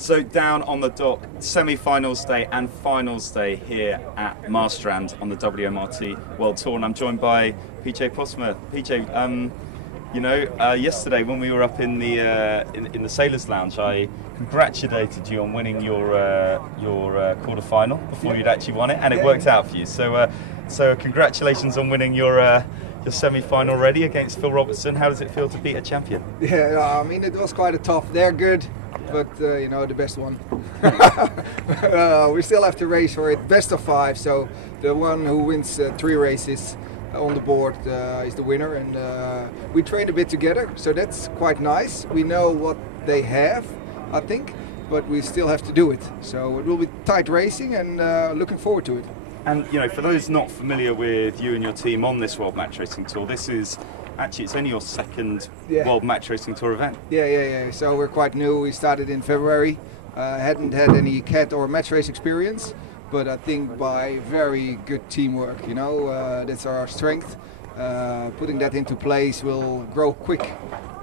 So down on the dock, semi-finals day and finals day here at Marstrand on the WMRT World Tour, and I'm joined by PJ Postma. PJ, yesterday when we were up in the Sailors Lounge, I congratulated you on winning your quarter-final before you'd actually won it, and it worked out for you. So congratulations on winning your semi-final already against Phil Robertson. How does it feel to beat a champion? Yeah, I mean, it was quite a tough. They're good, but the best one. We still have to race for it. Best of 5. So the one who wins 3 races on the board is the winner, and we trained a bit together, so that's quite nice. We know what they have, I think, but we still have to do it. So it will be tight racing, and looking forward to it. And for those not familiar with you and your team on this World Match Racing Tour, this is actually, it's only your second World Match Racing Tour event. Yeah. So we're quite new. We started in February. Hadn't had any CAT or match race experience, but I think by very good teamwork, that's our strength. Putting that into place will grow quick,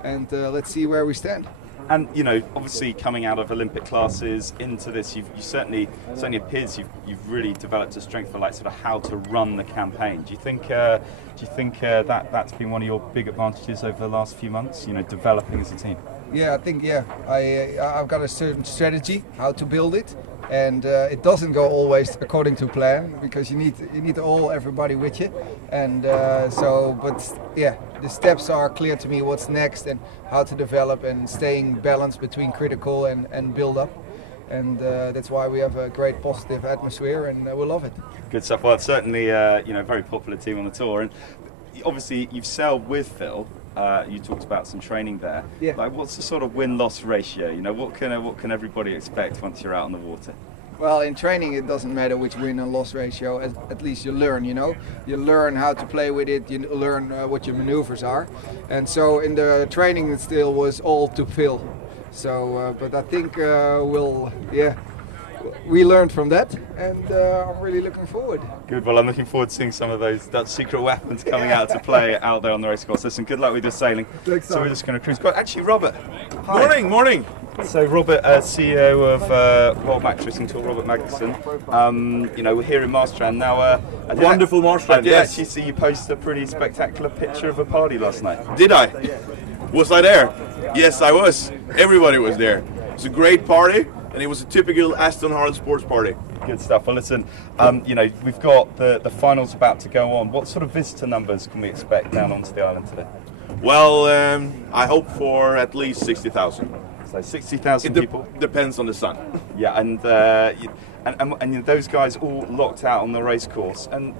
and let's see where we stand. And obviously coming out of Olympic classes into this, you certainly appears you've really developed a strength for sort of how to run the campaign. Do you think that that's been one of your big advantages over the last few months? Developing as a team. Yeah, I think I've got a certain strategy how to build it, and it doesn't go always according to plan, because you need everybody with you, and the steps are clear to me what's next and how to develop and staying balanced between critical and build up, and that's why we have a great positive atmosphere, and we love it. Good stuff. Well, it's certainly a very popular team on the tour, and obviously you've sailed with Phil. You talked about some training there. Yeah. What's the sort of win-loss ratio? What can everybody expect once you're out on the water? Well, in training it doesn't matter which win and loss ratio. At least you learn. You learn how to play with it. You learn what your maneuvers are. And so in the training it still was all to Phil. So, but I think we learned from that, and I'm really looking forward. Good. Well, I'm looking forward to seeing some of those secret weapons coming out to play out there on the race course. Listen, good luck with your sailing. So we're just going to cruise. Actually, Robert. Hi. Morning. So Robert, CEO of World Match Racing Tour, Robert Magnuson. We're here in Marstrand now. Wonderful Marstrand. Yes. Actually, see you post a pretty spectacular picture of a party last night. Did I? Was I there? Yes, I was. Everybody was there. It was a great party, and it was a typical Aston Harley sports party. Good stuff. Well, listen, we've got the finals about to go on. What sort of visitor numbers can we expect down onto the island today? Well, I hope for at least 60,000. So 60,000 people. Depends on the sun. Yeah, and those guys all locked out on the race course. And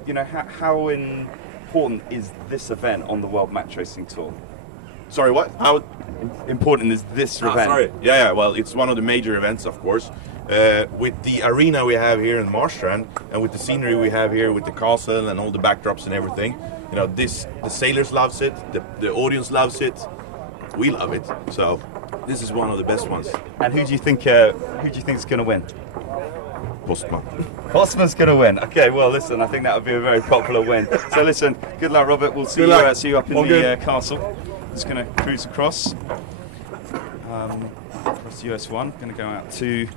how important is this event on the World Match Racing Tour? Sorry, what? How important is this event? Sorry. Yeah. Well, it's one of the major events, of course. With the arena we have here in Marstrand, and with the scenery we have here, with the castle and all the backdrops and everything, the sailors loves it, the audience loves it, we love it. So this is one of the best ones. And who do you think is going to win? Postma. Postma's going to win. Okay, well, listen, I think that would be a very popular win. So listen, good luck, Robert. We'll see you up in the castle. Just going to cruise across US 1. Going to go out to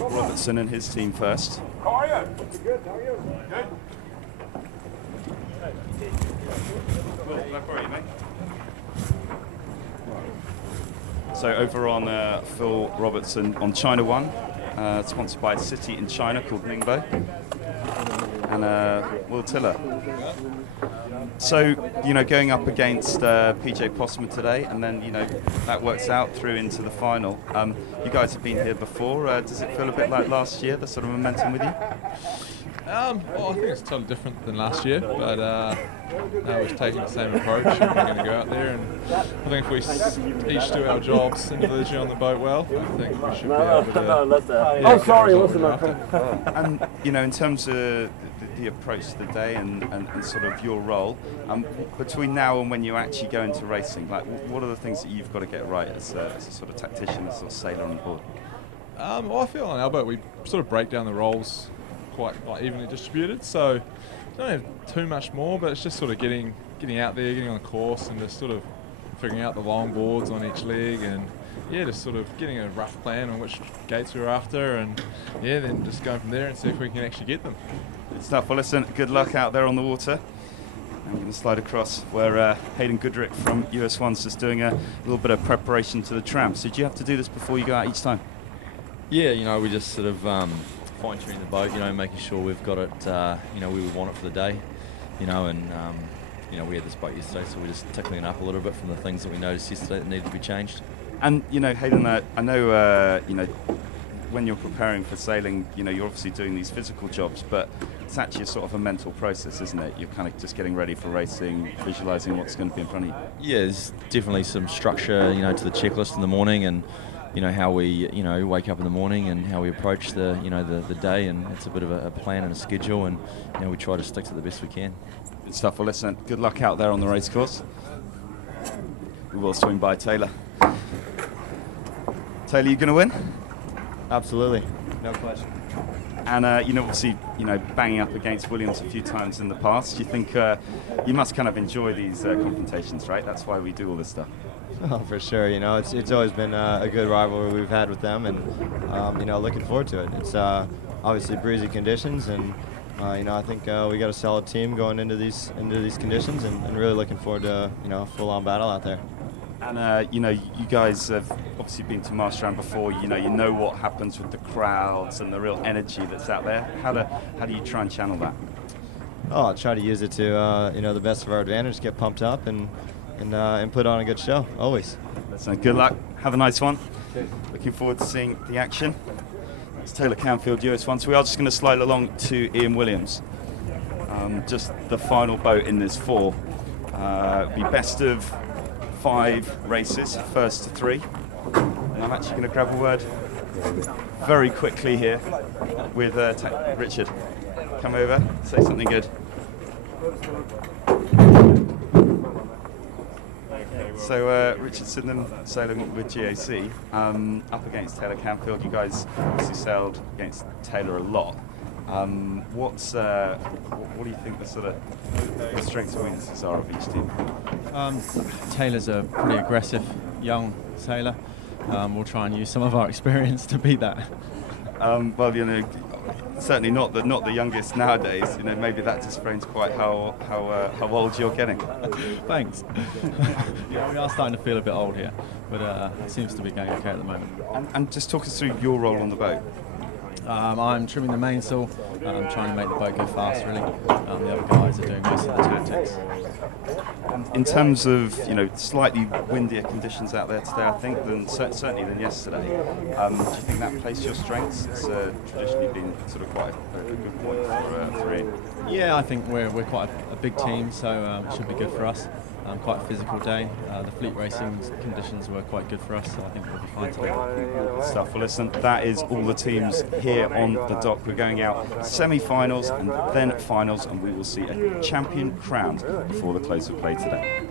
Robertson and his team first. How are you? Good. How are you? Good. How are you, mate? So over on Phil Robertson on China 1, sponsored by a city in China called Ningbo, and Will Tiller. So, going up against PJ Postma today, and then, that works out through into the final. You guys have been here before. Does it feel a bit like last year, the sort of momentum with you? Well, I think it's totally different than last year, but we're taking the same approach, and we're going to go out there, and I think if we each do our jobs individually on the boat well, I think we should be able to... And, in terms of the approach to the day and sort of your role, between now and when you actually go into racing, what are the things that you've got to get right as a sort of tactician, as a sort of sailor on board? Well, I feel on our boat we sort of break down the roles quite evenly distributed, so don't have too much more, but it's just sort of getting out there, getting on the course, and just sort of figuring out the long boards on each leg, and yeah, just sort of getting a rough plan on which gates we were after, and yeah, then just going from there and see if we can actually get them. Good stuff. Well, listen, good luck out there on the water. I'm going to slide across where Hayden Goodrick from US1's just doing a little bit of preparation to the tram. So, do you have to do this before you go out each time? Yeah, you know, we just sort of fine-tuning the boat, you know, making sure we've got it, you know, we would want it for the day, you know, and, you know, we had this boat yesterday, so we're just tickling it up a little bit from the things that we noticed yesterday that needed to be changed. And, you know, Hayden, I know, you know, when you're preparing for sailing, you know, you're obviously doing these physical jobs, but it's actually a sort of a mental process, isn't it? You're kind of just getting ready for racing, visualising what's going to be in front of you. Yeah, there's definitely some structure, you know, to the checklist in the morning, and you know how we, you know, wake up in the morning and how we approach the, you know, the day, and it's a bit of a plan and a schedule, and you know we try to stick to it the best we can. Good stuff. Well, listen, good luck out there on the race course. We will swing by Taylor. Taylor, you going to win? Absolutely, no question. And you know, obviously, you know, banging up against Williams a few times in the past. You think you must kind of enjoy these confrontations, right? That's why we do all this stuff. Oh, for sure. You know, it's always been a good rivalry we've had with them, and you know, looking forward to it. It's obviously breezy conditions, and you know, I think we got a solid team going into these conditions, and really looking forward to, you know, a full-on battle out there. And you know, you guys have obviously been to Marstrand before. You know what happens with the crowds and the real energy that's out there. How do you try and channel that? Oh, I'll try to use it to you know, the best of our advantage, get pumped up, and put on a good show, always. So good luck. Have a nice one. Looking forward to seeing the action. It's Taylor Canfield, US1. So we are just going to slide along to Ian Williams. Just the final boat in this 4. Be best of 5 races, first to 3. And I'm actually going to grab a word very quickly here with Richard. Come over, say something good. So Richard Sydenham sailing with GAC, up against Taylor Canfield. You guys obviously sailed against Taylor a lot. What do you think the sort of strengths and weaknesses are of each team? Taylor's a pretty aggressive young sailor. We'll try and use some of our experience to beat that. Well, you know, certainly not the youngest nowadays. You know, maybe that displays quite how old you're getting. Thanks. Yeah, we are starting to feel a bit old here, but it seems to be going okay at the moment. And just talk us through your role on the boat. I'm trimming the mainsail, trying to make the boat go fast, really. The other guys are doing most of the tactics. In terms of, you know, slightly windier conditions out there today, I think, certainly than yesterday, do you think that plays to your strengths? It's traditionally been sort of quite a good point for Ian. Yeah, I think we're quite a big team, so it should be good for us. Quite a physical day. The fleet racing conditions were quite good for us, so I think we'll be fine today. Good stuff. Well, listen, that is all the teams here on the dock. We're going out semi-finals and then finals, and we will see a champion crowned before the close of play today.